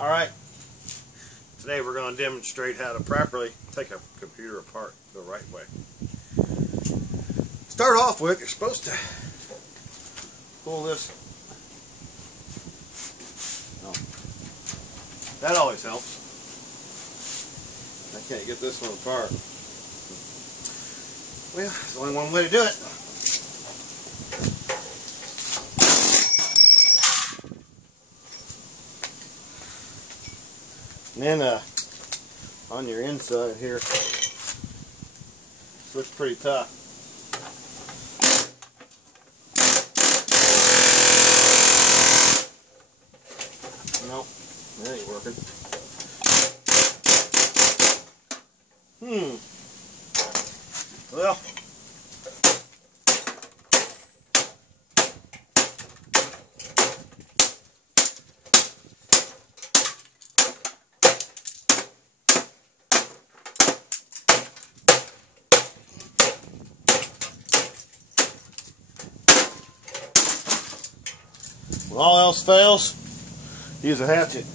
Alright, today we're going to demonstrate how to properly take a computer apart the right way. Start off with, you're supposed to pull this. Oh, that always helps. I can't get this one apart. Well, there's only one way to do it. And then on your inside here, this looks pretty tough. Nope, that ain't working. Well, when all else fails, use a hatchet.